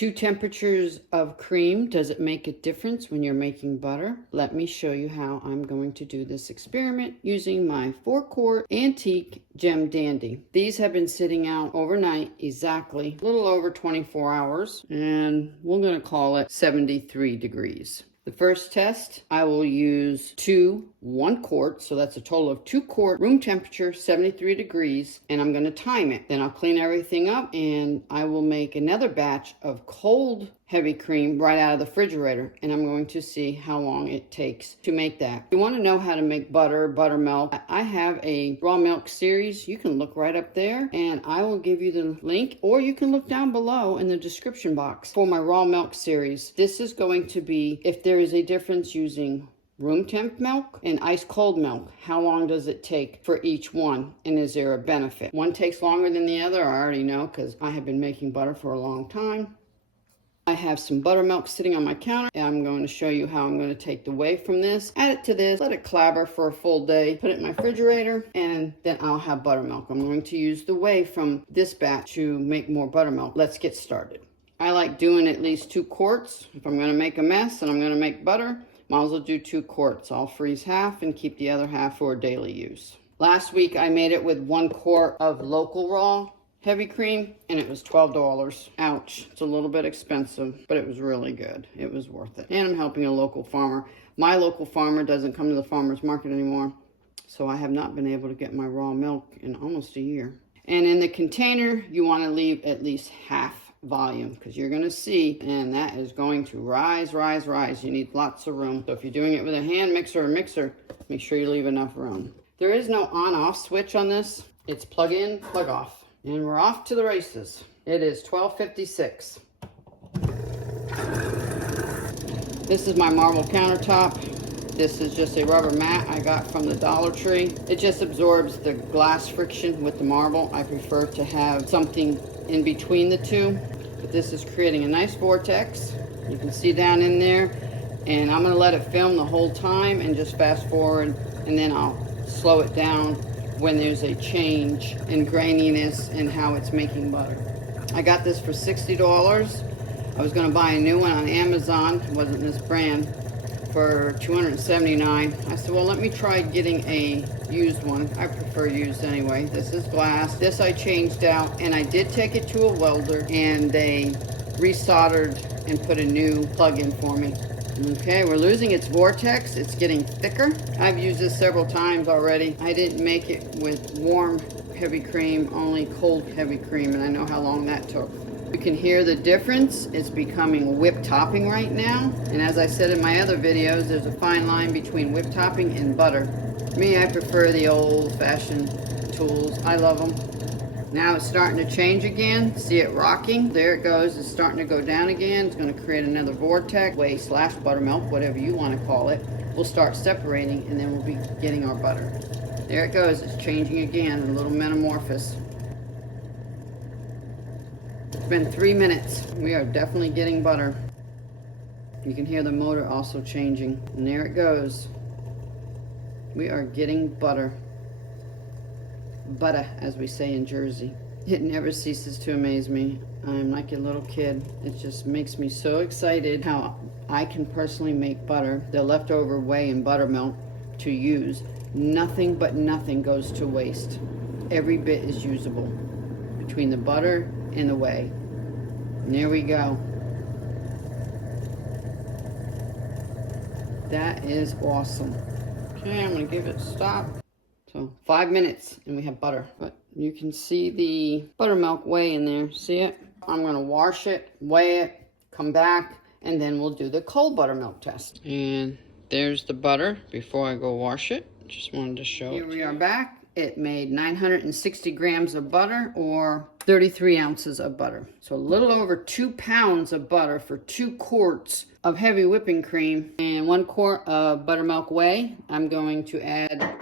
Two temperatures of cream, does it make a difference when you're making butter? Let me show you how I'm going to do this experiment using my 4-quart antique Gem Dandy. These have been sitting out overnight, exactly a little over 24 hours, and we're going to call it 73 degrees. The first test, I will use 1 quart, so that's a total of 2 quart, room temperature, 73 degrees, and I'm going to time it. Then I'll clean everything up, and I will make another batch of cold heavy cream right out of the refrigerator, and I'm going to see how long it takes to make that. If you want to know how to make butter, buttermilk, I have a raw milk series. You can look right up there, and I will give you the link, or you can look down below in the description box for my raw milk series. This is going to be, if there is a difference using room temp milk and ice cold milk, how long does it take for each one, and is there a benefit? One takes longer than the other, I already know because I have been making butter for a long time. I have some buttermilk sitting on my counter, and I'm going to show you how I'm going to take the whey from this, add it to this, let it clabber for a full day, put it in my refrigerator, and then I'll have buttermilk. I'm going to use the whey from this batch to make more buttermilk. Let's get started. I like doing at least 2 quarts. If I'm going to make a mess and I'm going to make butter, might as well do 2 quarts. I'll freeze half and keep the other half for daily use. Last week I made it with 1 quart of local raw heavy cream, and it was $12. Ouch, it's a little bit expensive, but it was really good. It was worth it. And I'm helping a local farmer. My local farmer doesn't come to the farmer's market anymore, so I have not been able to get my raw milk in almost a year. And in the container, you want to leave at least half volume, because you're going to see, and that is going to rise. You need lots of room. So if you're doing it with a hand mixer or mixer, make sure you leave enough room. There is no on-off switch on this. It's plug in, plug off. And we're off to the races. It is 12:56. This is my marble countertop. This is just a rubber mat I got from the Dollar Tree. It just absorbs the glass friction with the marble. I prefer to have something in between the two. But this is creating a nice vortex. You can see down in there. And I'm going to let it film the whole time and just fast forward. And then I'll slow it down when there's a change in graininess and how it's making butter. I got this for $60. I was going to buy a new one on Amazon. It wasn't this brand, for $279. I said, well, let me try getting a used one. I prefer used anyway. This is glass. This I changed out, and I did take it to a welder, and they resoldered and put a new plug in for me. Okay, we're losing its vortex. It's getting thicker. I've used this several times already. I didn't make it with warm heavy cream, only cold heavy cream, and I know how long that took. You can hear the difference. It's becoming whip topping right now. And as I said in my other videos, there's a fine line between whip topping and butter. Me, I prefer the old-fashioned tools. I love them. Now it's starting to change again. See it rocking? There it goes. It's starting to go down again. It's going to create another vortex. Whey / buttermilk, whatever you want to call it, will start separating, and then we'll be getting our butter. There it goes. It's changing again, a little metamorphosis. It's been 3 minutes. We are definitely getting butter. You can hear the motor also changing. And there it goes. We are getting butter. Butter, as we say in Jersey. It never ceases to amaze me. I'm like a little kid. It just makes me so excited how I can personally make butter, the leftover whey and buttermilk, to use. Nothing but nothing goes to waste. Every bit is usable between the butter and the whey. And there we go. That is awesome. Okay, I'm gonna give it a stop. So 5 minutes and we have butter. But you can see the buttermilk whey in there. See it? I'm gonna wash it, weigh it, come back, and then we'll do the cold buttermilk test. And there's the butter before I go wash it. Just wanted to show it. Here we are back. It made 960 grams of butter, or 33 ounces of butter. So a little over 2 pounds of butter for 2 quarts of heavy whipping cream and 1 quart of buttermilk whey. I'm going to add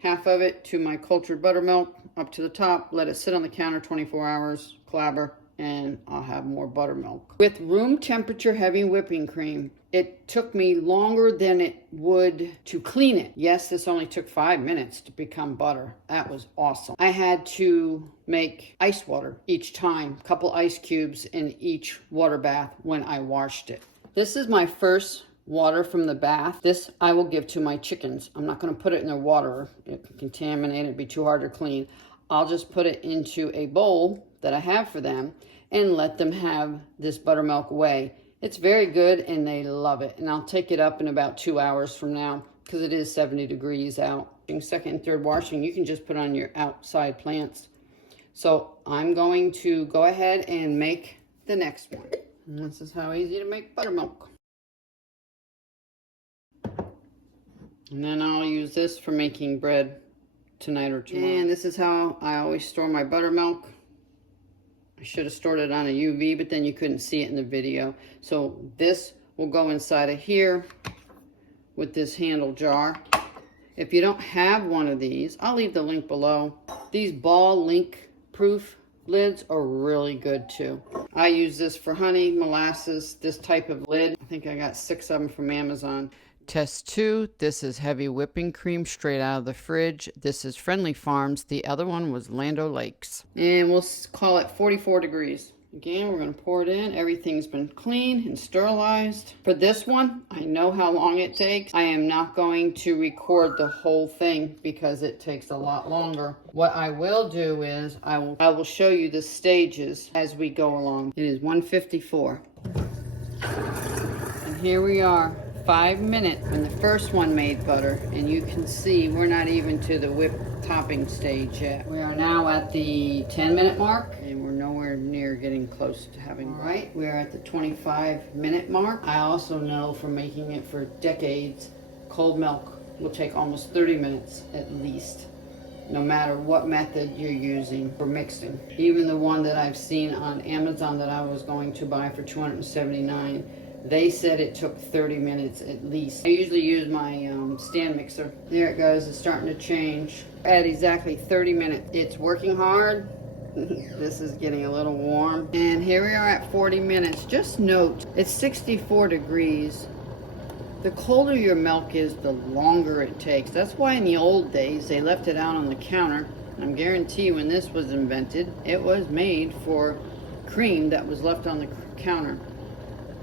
half of it to my cultured buttermilk up to the top, let it sit on the counter 24 hours, clabber, and I'll have more buttermilk. With room temperature heavy whipping cream, it took me longer than it would to clean it. Yes, this only took 5 minutes to become butter. That was awesome. I had to make ice water each time, a couple ice cubes in each water bath when I washed it. This is my first water from the bath. This I will give to my chickens. I'm not going to put it in their water. It can contaminate, it'd be too hard to clean. I'll just put it into a bowl that I have for them and let them have this buttermilk whey. It's very good and they love it. And I'll take it up in about 2 hours from now because it is 70 degrees out. Second and third washing, you can just put on your outside plants. So I'm going to go ahead and make the next one. And this is how easy to make buttermilk. And then I'll use this for making bread tonight or tomorrow. And this is how I always store my buttermilk. I should have stored it on a UV, but then you couldn't see it in the video. So this will go inside of here with this handle jar. If you don't have one of these, I'll leave the link below. These ball link proof lids are really good too. I use this for honey, molasses, this type of lid. I think I got 6 of them from Amazon. Test 2, this is heavy whipping cream straight out of the fridge. This is Friendly Farms. The other one was Land O'Lakes. And we'll call it 44 degrees. Again, we're going to pour it in. Everything's been cleaned and sterilized. For this one, I know how long it takes. I am not going to record the whole thing because it takes a lot longer. What I will do is I will show you the stages as we go along. It is 1:54. And here we are. 5 minutes when the first one made butter, and you can see we're not even to the whipped topping stage yet. We are now at the 10-minute mark, and we're nowhere near getting close to having. All right, we are at the 25-minute mark. I also know from making it for decades, cold milk will take almost 30 minutes at least, no matter what method you're using for mixing. Even the one that I've seen on Amazon that I was going to buy for $279, they said it took 30 minutes at least. I usually use my stand mixer. There it goes, it's starting to change. At exactly 30 minutes. It's working hard. This is getting a little warm. And here we are at 40 minutes. Just note, it's 64 degrees. The colder your milk is, the longer it takes. That's why in the old days, they left it out on the counter. I guarantee when this was invented, it was made for cream that was left on the counter.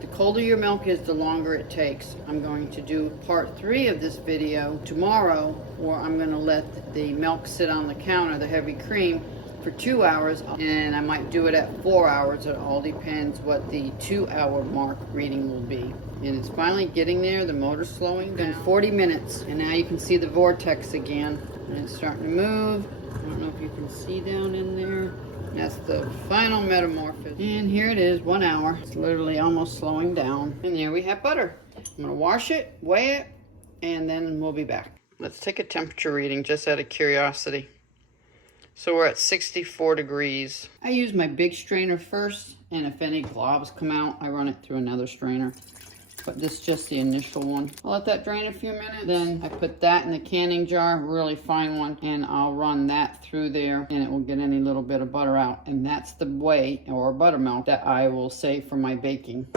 The colder your milk is, the longer it takes. I'm going to do part 3 of this video tomorrow, or I'm going to let the milk sit on the counter, the heavy cream, for 2 hours, and I might do it at 4 hours. It all depends what the 2-hour mark reading will be. And it's finally getting there. The motor's slowing down. 40 minutes, and now you can see the vortex again, and it's starting to move. I don't know if you can see down in there. That's the final metamorphosis. And here it is, 1 hour. It's literally almost slowing down. And there we have butter. I'm gonna wash it, weigh it, and then we'll be back. Let's take a temperature reading just out of curiosity. So we're at 64 degrees. I use my big strainer first, and if any globs come out, I run it through another strainer. But this is just the initial one. I'll let that drain a few minutes. Then I put that in the canning jar, really fine one, and I'll run that through there, and it will get any little bit of butter out. And that's the whey or buttermilk that I will save for my baking.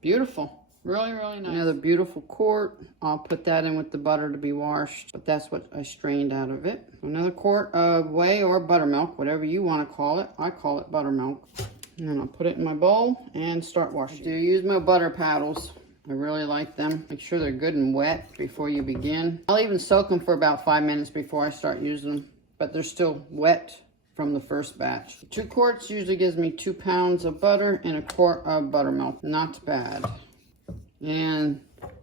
Beautiful. Really, really nice. Another beautiful quart. I'll put that in with the butter to be washed, but that's what I strained out of it. Another quart of whey or buttermilk, whatever you want to call it. I call it buttermilk. And then I'll put it in my bowl and start washing. I do use my butter paddles. I really like them. Make sure they're good and wet before you begin. I'll even soak them for about 5 minutes before I start using them, but they're still wet from the first batch. 2 quarts usually gives me 2 pounds of butter and a quart of buttermilk. Not bad. And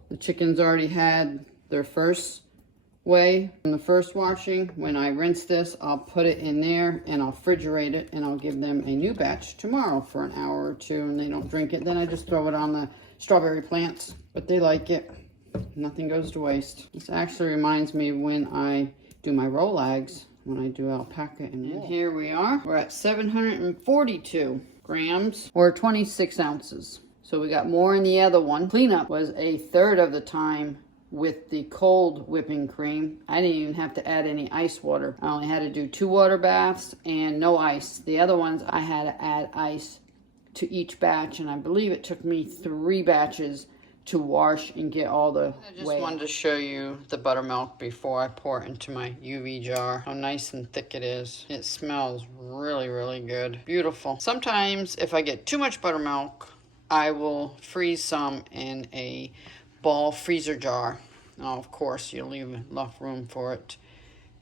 the chickens already had their first whey from the first washing. When I rinse this, I'll put it in there and I'll refrigerate it, and I'll give them a new batch tomorrow for an hour or 2, and they don't drink it. Then I just throw it on the strawberry plants, but they like it. Nothing goes to waste. This actually reminds me when I do my Rolags, when I do alpaca and wool. And here we are. We're at 742 grams or 26 ounces. So we got more in the other one. Cleanup was 1/3 of the time with the cold whipping cream. I didn't even have to add any ice water. I only had to do 2 water baths and no ice. The other ones I had to add ice to each batch, and I believe it took me 3 batches to wash and get all the whey. I just wanted to show you the buttermilk before I pour it into my UV jar. How nice and thick it is. It smells really, really good. Beautiful. Sometimes if I get too much buttermilk, I will freeze some in a ball freezer jar. Now, of course, you leave enough room for it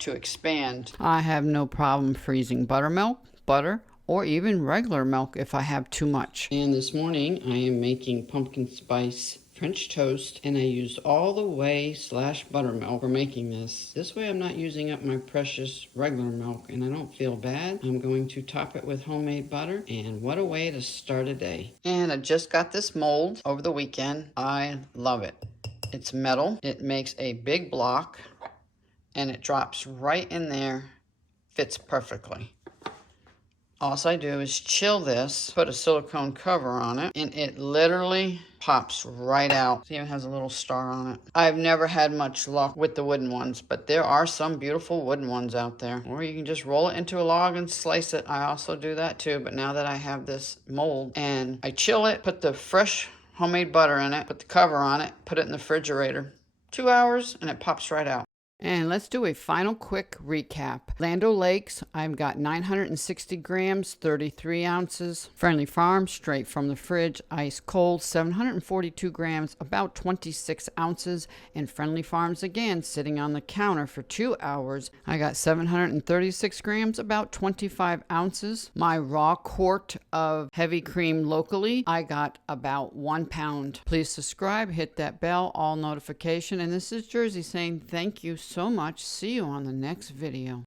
to expand. I have no problem freezing buttermilk, butter, or even regular milk if I have too much. And this morning I am making pumpkin spice French toast, and I used all the whey / buttermilk for making this. This way I'm not using up my precious regular milk, and I don't feel bad. I'm going to top it with homemade butter, and what a way to start a day. And I just got this mold over the weekend. I love it. It's metal. It makes a big block, and it drops right in there. Fits perfectly. All I do is chill this, put a silicone cover on it, and it literally pops right out. It even has a little star on it. I've never had much luck with the wooden ones, but there are some beautiful wooden ones out there. Or you can just roll it into a log and slice it. I also do that too, but now that I have this mold and I chill it, put the fresh homemade butter in it, put the cover on it, put it in the refrigerator. 2 hours and it pops right out. And let's do a final quick recap. Land O'Lakes, I've got 960 grams, 33 ounces. Friendly Farms, straight from the fridge, ice cold, 742 grams, about 26 ounces. And Friendly Farms again, sitting on the counter for 2 hours. I got 736 grams, about 25 ounces. My raw quart of heavy cream locally, I got about 1 pound. Please subscribe, hit that bell, all notification. And this is Jersey saying thank you so much. See you on the next video.